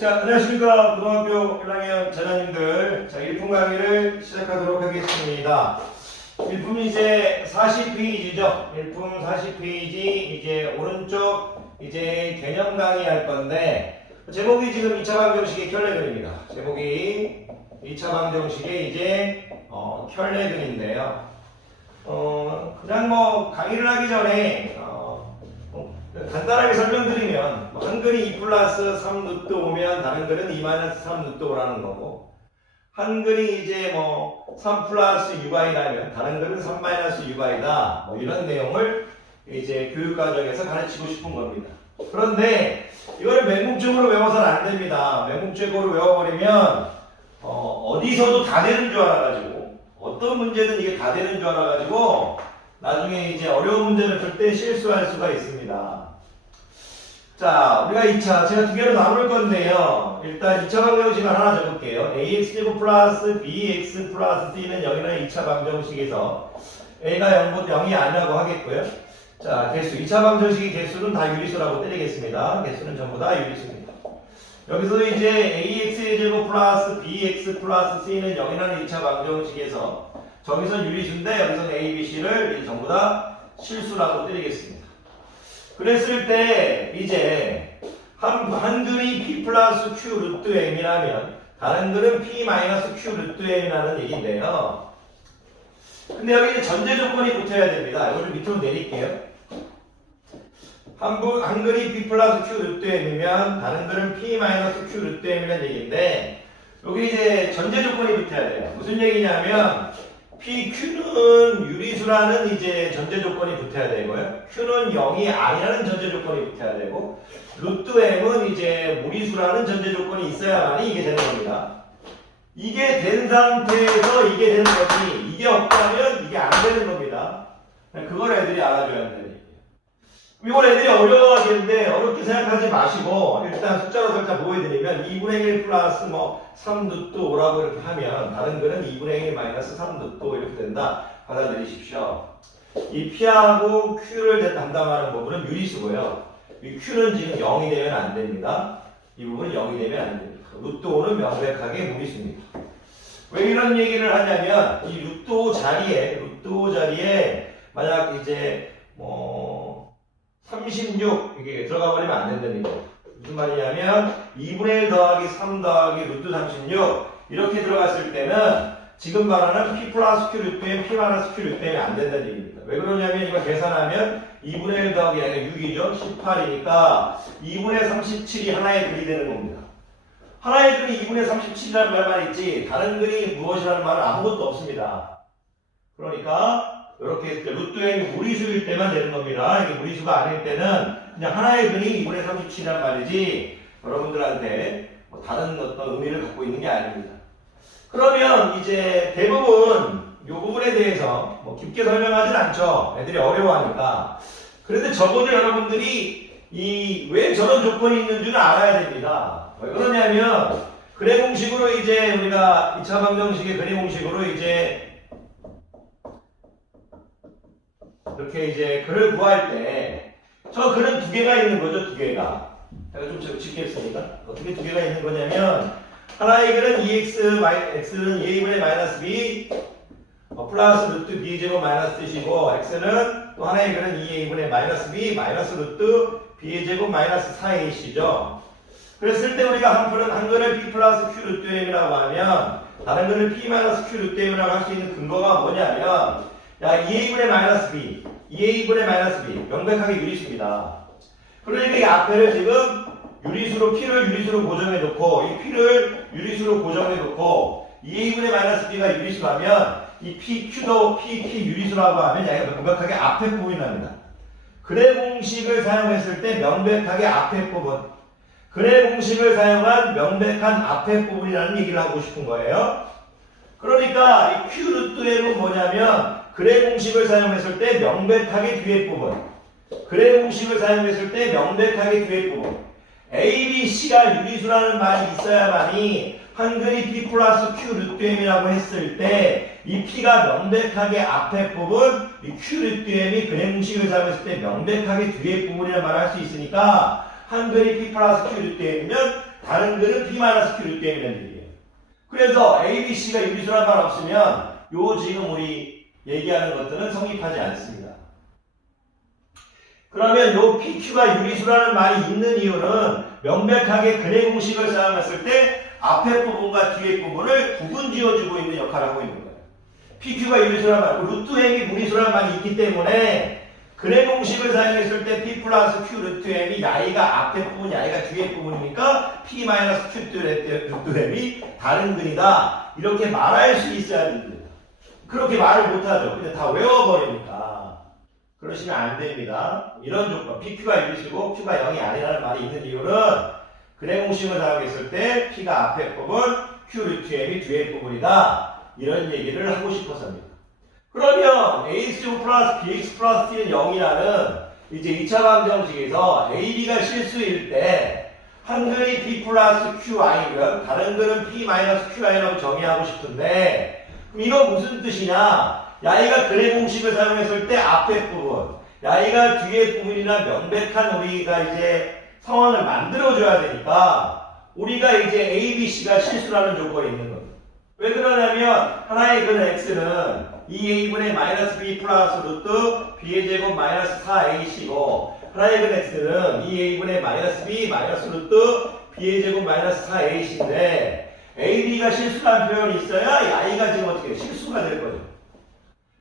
자, 안녕하십니까. 고등학교 1학년 자녀님들. 자, 1품 강의를 시작하도록 하겠습니다. 1품 이제 40페이지죠. 1품 40페이지 이제 오른쪽 이제 개념 강의 할 건데, 제목이 지금 2차 방정식의 켤레근입니다. 제목이 2차 방정식의 이제 켤레근인데요. 그냥 뭐 강의를 하기 전에 간단하게 설명드리면 한 글이 2 플러스 3 루트 5면 다른 글은 2 마이너스 3 루트 5라는 거고, 한 글이 이제 뭐 3 플러스 6i라면 다른 글은 3 마이너스 6i다, 뭐 이런 내용을 이제 교육과정에서 가르치고 싶은 겁니다. 그런데 이거를 맹목적으로 외워서는 안 됩니다. 맹목적으로 외워버리면 어디서도 다 되는 줄 알아가지고, 어떤 문제든 이게 다 되는 줄 알아가지고 나중에 이제 어려운 문제를 풀 때 실수할 수가 있습니다. 자, 우리가 2차, 제가 두 개로 나눌 건데요. 일단 2차 방정식을 하나 적을게요. ax제곱 플러스 bx 플러스 c는 0이라는 2차 방정식에서 a가 0이 아니라고 하겠고요. 자, 개수. 2차 방정식의 개수는 다 유리수라고 때리겠습니다. 개수는 전부 다 유리수입니다. 여기서 이제 ax제곱 플러스 bx 플러스 c는 0이라는 2차 방정식에서 저기서 유리수인데 여기서 a, b, c를 전부 다 실수라고 때리겠습니다. 그랬을 때 이제 한 글이 p 플러스 q 루트 m이라면 다른 글은 p 마이너스 q 루트 m이라는 얘기인데요. 근데 여기 이제 전제 조건이 붙어야 됩니다. 이걸 좀 밑으로 내릴게요. 한 글이 p 플러스 q 루트 m이면 다른 글은 p 마이너스 q 루트 m이라는 얘기인데, 여기 이제 전제 조건이 붙어야 돼요. 무슨 얘기냐면 PQ는 유리수라는 이제 전제 조건이 붙어야 되고요. Q는 0이 아니라는 전제 조건이 붙어야 되고, 루트 M은 이제 무리수라는 전제 조건이 있어야만이 이게 되는 겁니다. 이게 된 상태에서 이게 되는 거지, 이게 없다면 이게 안 되는 겁니다. 그걸 애들이 알아줘야 한다는 얘기예요. 이걸 애들이 어려워하겠는데 어렵게 생각하지 마시고 일단 숫자로 살짝 보여드리면 2분의 1 플러스 뭐 3 루트 5라고 이렇게 하면 다른 글은 2분의 1 마이너스 3 루트 5 이렇게 된다. 받아들이십시오. 이 P하고 Q를 담당하는 부분은 유리수고요. 이 Q는 지금 0이 되면 안 됩니다. 이 부분은 0이 되면 안 됩니다. 루트 5는 명백하게 무리수입니다. 왜 이런 얘기를 하냐면 이 루트 5 자리에 만약 이제 뭐 36 이게 들어가 버리면 안 된다는 얘기예요. 무슨 말이냐면 2분의 1 더하기 3 더하기 루트 36 이렇게 들어갔을 때는 지금 말하는 p 플러스 q 루트 m, p 마이너스 q 루트 m이 안 된다는 얘기입니다. 왜 그러냐면 이거 계산하면 2분의 1 더하기 아니라 6이죠. 18이니까 2분의 37이 하나의 글이 되는 겁니다. 하나의 글이 2분의 37이라는 말만 있지 다른 글이 무엇이라는 말은 아무것도 없습니다. 그러니까 이렇게 루트 m이 무리수일 때만 되는 겁니다. 이게 무리수가 아닐 때는 그냥 하나의 근이 2분의 37이란 말이지 여러분들한테 뭐 다른 어떤 의미를 갖고 있는 게 아닙니다. 그러면 이제 대부분 이 부분에 대해서 뭐 깊게 설명하진 않죠. 애들이 어려워하니까. 그런데 적어도 여러분들이 왜 저런 조건이 있는 줄은 알아야 됩니다. 왜 그러냐면 그래 공식으로 이제 우리가 2차 방정식의 그래 공식으로 이제 이렇게 이제 글을 구할 때 저 글은 두 개가 있는 거죠. 두 개가. 제가 좀 짓겠습니다. 어떻게 두 개가 있는 거냐면 하나의 글은 x는 2a분의 마이너스 b 플러스 루트 b제곱 마이너스 뜻이고, x는 또 하나의 글은 2a분의 마이너스 b 마이너스 루트 b제곱 마이너스 4ac죠. 그랬을 때 우리가 한 글을 p 플러스 q 루트 m이라고 하면 다른 글을 p 마이너스 q 루트 m이라고 할 수 있는 근거가 뭐냐면, 야, 2a분의 마이너스 b, 2a분의 마이너스 b, 명백하게 유리수입니다. 그러니까 이 앞에를 지금 p를 유리수로 고정해놓고, 이 p를 유리수로 고정해놓고, 2a분의 마이너스 b가 유리수라면, 이 pq도 p 유리수라고 하면, 얘가 명백하게 앞에 부분이 납니다. 그래 공식을 사용했을 때 명백하게 앞에 부분, 그래 공식을 사용한 명백한 앞에 부분이라는 얘기를 하고 싶은 거예요. 그러니까 이 q 루트 m은 뭐냐면 그래 공식을 사용했을 때 명백하게 뒤에 부분, 그래 공식을 사용했을 때 명백하게 뒤에 부분, a, b, c가 유리수라는 말이 있어야만이 한글이 p 플러스 q 루트 m이라고 했을 때 이 p가 명백하게 앞에 부분, 이 q 루트 m이 그래 공식을 사용했을 때 명백하게 뒤에 부분이라는 말을 할 수 있으니까 한글이 p 플러스 q 루트 m이면 다른 글은 P-Q 루트 M이라는 얘기예요. 그래서 A, B, C가 유리수란 말 없으면 요 지금 우리 얘기하는 것들은 성립하지 않습니다. 그러면 요 PQ가 유리수라는 말이 있는 이유는 명백하게 근해 공식을 사용했을 때 앞에 부분과 뒤에 부분을 구분 지어주고 있는 역할을 하고 있는 거예요. PQ가 유리수란 말, 루트 M이 무리수라는 말이 있기 때문에 근해 공식을 사용했을 때 P 플러스 Q 루트 M이 야이가 앞에 부분, 야이가 뒤에 부분이니까 P 마이너스 Q 루트 M이 다른 근이다. 이렇게 말할 수 있어야 됩니다. 그렇게 말을 못하죠. 근데 다 외워버리니까. 그러시면 안 됩니다. 이런 조건, PQ가 유리수고 Q가 0이 아니라는 말이 있는 이유는 근해 공식을 사용했을 때 P가 앞에 부분, Q 루트 M이 뒤에 부분이다. 이런 얘기를 하고 싶어서입니다. 그러면 AX 플러스 BX 플러스 T는 0이라는 이제 2차 방정식에서 AB가 실수일 때 한 글이 P 플러스 QI면 다른 글은 P 마이너스 QI라고 정의하고 싶은데 그럼 이건 무슨 뜻이냐? 야이가 근해 공식을 사용했을 때 앞에 부분, 야이가 뒤에 부분이나 명백한 우리가 이제 상황을 만들어줘야 되니까 우리가 이제 A, B, C가 실수라는 조건이 있는 겁니다. 왜 그러냐면 하나의 근 X는 2A분의 마이너스 B 플러스 루트 B의 제곱 마이너스 4AC고 하나의 근 X는 2A분의 마이너스 B 마이너스 루트 B의 제곱 마이너스 4AC인데 A, B가 실수라는 표현이 있어야 야이가 지금 어떻게 실수가 될 거죠.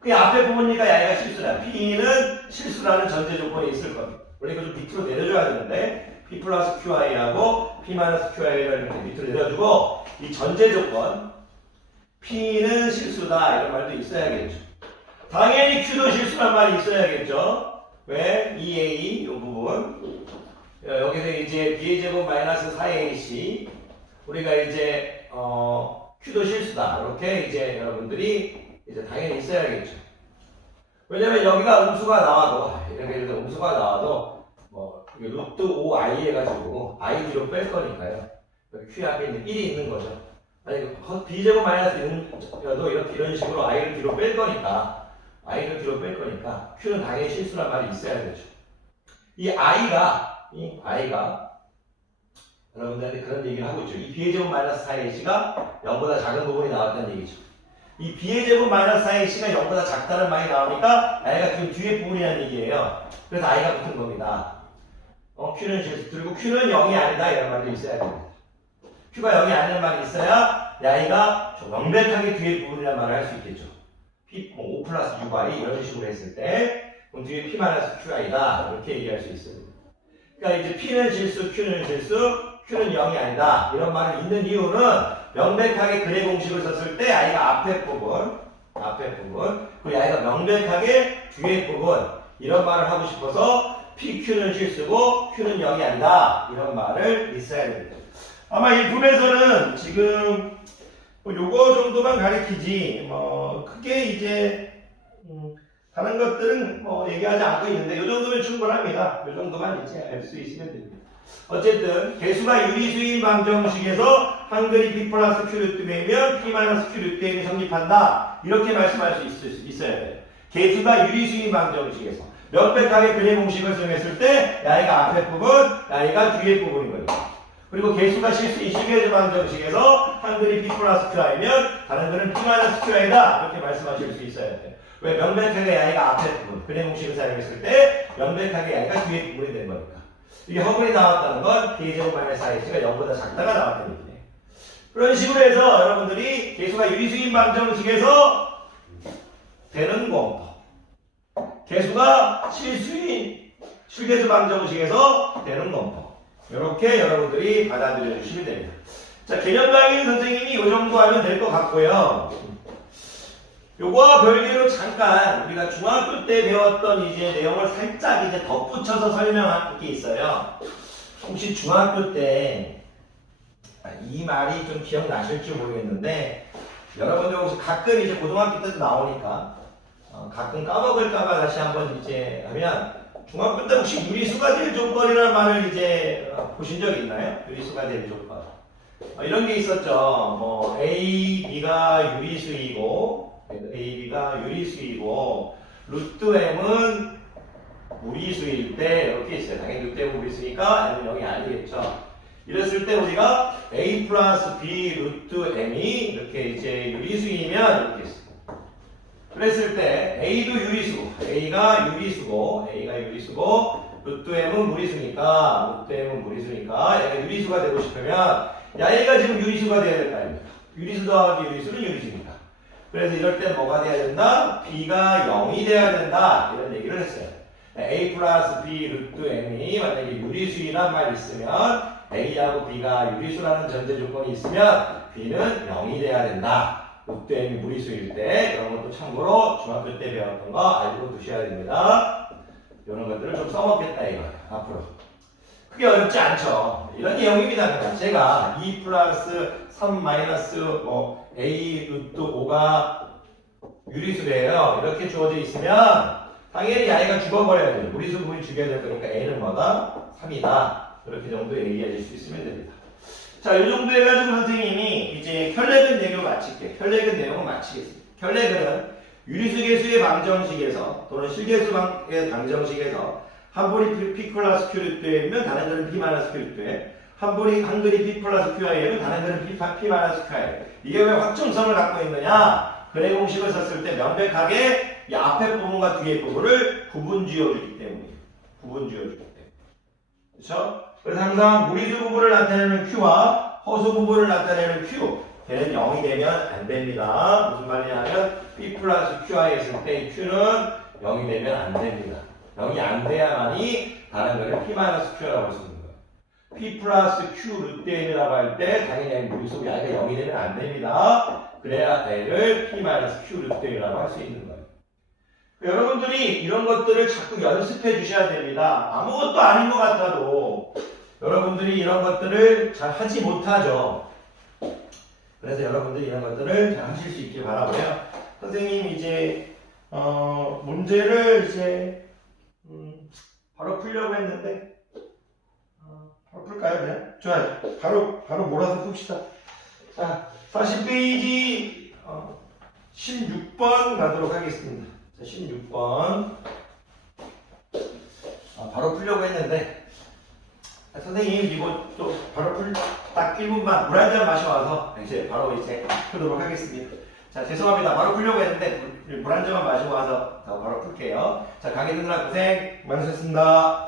그 앞에 부분이니까 야이가 실수라. P는 실수라는 전제 조건이 있을 겁니다. 원래 이거 좀 밑으로 내려줘야 되는데 P 플러스 QI하고 P 마이너스 QI를 이렇게 밑으로 내려주고 이 전제 조건 P는 실수다 이런 말도 있어야겠죠. 당연히 Q도 실수란 말이 있어야겠죠. 왜? 2A 이 부분 여기서 이제 B의 제곱 마이너스 4AC 우리가 이제 Q도 실수다 이렇게 이제 여러분들이 이제 당연히 있어야겠죠. 왜냐면 여기가 음수가 나와도 이렇게 예를 들어 음수가 나와도 뭐 루트 5i 해가지고 i 뒤로 뺄 거니까요. Q 앞에 있는 1이 있는 거죠. 아니 b제곱 마이너스 1도 이렇게 이런 식으로 i를 뒤로 뺄 거니까 i를 뒤로 뺄 거니까 Q는 당연히 실수란 말이 있어야 되죠. 이 i가 여러분들한테 그런 얘기를 하고 있죠. 이 b의 제곱 마이너스 4ac가 0보다 작은 부분이 나왔다는 얘기죠. 이 b의 제곱 마이너스 4ac가 0보다 작다는 말이 나오니까 i가 지금 뒤에 부분이라는 얘기예요. 그래서 i가 붙은 겁니다. Q는 실수, 그리고 Q는 0이 아니다 이런 말도 있어야 됩니다. Q가 0이 아니라는 말이 있어야 야이가 명백하게 뒤에 부분이라는 말을 할 수 있겠죠. P 5 플러스 6i 이런 식으로 했을 때 그럼 뒤에 P 마이너스 QI다 이렇게 얘기할 수 있어요. 그러니까 이제 P는 실수, Q는 실수, Q는 0이 아니다 이런 말을 있는 이유는 명백하게 근해 공식을 썼을 때 i가 앞에 부분 그리고 i가 명백하게 뒤에 부분 이런 말을 하고 싶어서 PQ는 실수고 Q는 0이 아니다 이런 말을 있어야 됩니다. 아마 이 분에서는 지금 요거 정도만 가리키지 크게 이제 다른 것들은 얘기하지 않고 있는데 요 정도면 충분합니다. 요 정도만 이제 알 수 있으면 됩니다. 어쨌든 개수가 유리수인 방정식에서 한 글이 P 플러스 Q 루트 M이면 P 마이너스 Q 루트 M이 성립한다 이렇게 말씀할 수 있어야 돼요. 개수가 유리수인 방정식에서 명백하게 근해 공식을 사용했을 때 야이가 앞에 부분, 야이가 뒤에 부분인 거예요. 그리고 개수가 실수인 시계조 방정식에서 한 글이 P 플러스 QI면 다른 글은 P 마이너스 QI다 이렇게 말씀하실 수 있어야 돼요. 왜? 명백하게 야이가 앞에 부분, 근해 공식을 사용했을 때 명백하게 야이가 뒤에 부분이 된 거니까. 이게 허물이 나왔다는 건 B제곱 마이너스 4H가 0보다 작다가 나왔다는 얘기네요. 그런 식으로 해서 여러분들이 개수가 유리수인 방정식에서 되는 공법, 개수가 실수인 실계수 방정식에서 되는 공법 이렇게 여러분들이 받아들여 주시면 됩니다. 자, 개념 강의 선생님이 이 정도 하면 될 것 같고요. 요거와 별개로 잠깐 우리가 중학교 때 배웠던 이제 내용을 살짝 이제 덧붙여서 설명할 게 있어요. 혹시 중학교 때 이 말이 좀 기억나실지 모르겠는데 여러분들 혹시 가끔 이제 고등학교 때도 나오니까 가끔 까먹을까봐 다시 한번 이제 하면 중학교 때 혹시 유리수가 될 조건이라는 말을 이제 보신 적 있나요? 유리수가 될 조건. 이런 게 있었죠. 뭐 A, B가 유리수이고 루트 M은 무리수일 때 이렇게 있어요. 당연히 루트 M 무리수니까 M은 0이 아니겠죠. 이랬을 때 우리가 a 플러스 b 루트 m이 이렇게 이제 유리수이면 이렇게 있어요. 그랬을 때 a도 유리수고 a가 유리수고 루트 m은 무리수니까 얘가 유리수가 되고 싶으면 야 얘가 지금 유리수가 돼야 될 거 아닙니까? 유리수 더하기 유리수는 유리수니까. 그래서 이럴 때 뭐가 돼야 된다? b가 0이 돼야 된다 이런 얘기를 했어요. a 플러스 b 루트 m이 만약에 유리수이란 말이 있으면 a하고 b가 유리수라는 전제 조건이 있으면 b는 0이 돼야 된다. 루트 m이 무리수일 때 이런 것도 참고로 중학교 때 배웠던 거 알고 두셔야 됩니다. 이런 것들을 좀 써먹겠다 이거 앞으로. 크게 어렵지 않죠. 이런 내용입니다. 그냥 제가 2 플러스 3 마이너스 뭐 a 루트 5가 유리수래요. 이렇게 주어져 있으면 당연히 아이가 죽어버려야 돼요. 무리수 부분이 죽여야 될 거니까 a는 뭐다? 3이다. 이렇게 정도 얘기하실 수 있으면 됩니다. 자, 이 정도 해가지고 선생님이 이제 혈례근 내용 마칠게요. 혈례근 내용을 마치겠습니다. 혈례근은 유리수 계수의 방정식에서 또는 실계수의 방정식에서 한 볼이 P 플러스 Q 루트에면 다른 거는 P 마이너스 Q 루트에 한 근이 P 플러스 QI에면 다른 거는 P 마이너스 QI. 이게 왜 확정성을 갖고 있느냐? 근해 공식을 썼을 때 명백하게 이 앞에 부분과 뒤에 부분을 구분 지어주기 때문이에요. 그렇죠? 그래서 항상 무리수 부분을 나타내는 Q와 허수 부분을 나타내는 Q 걔는 0이 되면 안 됩니다. 무슨 말이냐면 P 플러스 QI 했을 때 Q는 0이 되면 안 됩니다. 0이 안 돼야만이 다른 거를 P 마이너스 Q라고 할 수 있는 거예요. P 플러스 Q 루트 M이라고 할 때 당연히 무리수 I가 0이 되면 안 됩니다. 그래야 L을 P 마이너스 Q 루트 M이라고 할 수 있는 거예요. 여러분들이 이런 것들을 자꾸 연습해 주셔야 됩니다. 아무것도 아닌 것 같아도 여러분들이 이런 것들을 잘 하지 못하죠. 그래서 여러분들이 이런 것들을 잘 하실 수 있길 바라고요. 선생님 이제 문제를 이제 바로 풀려고 했는데 바로 풀까요 그냥? 좋아요. 바로 몰아서 풉시다. 자, 40페이지 16번 가도록 하겠습니다. 자, 16번 바로 풀려고 했는데 선생님 이거 또 바로 딱 1분만 물 한 잔 마셔와서 이제 바로 이제 풀도록 하겠습니다. 자, 죄송합니다. 바로 풀려고 했는데 물 한 잔만 마시고 와서 바로 풀게요. 자, 강의 듣느라 고생 많으셨습니다.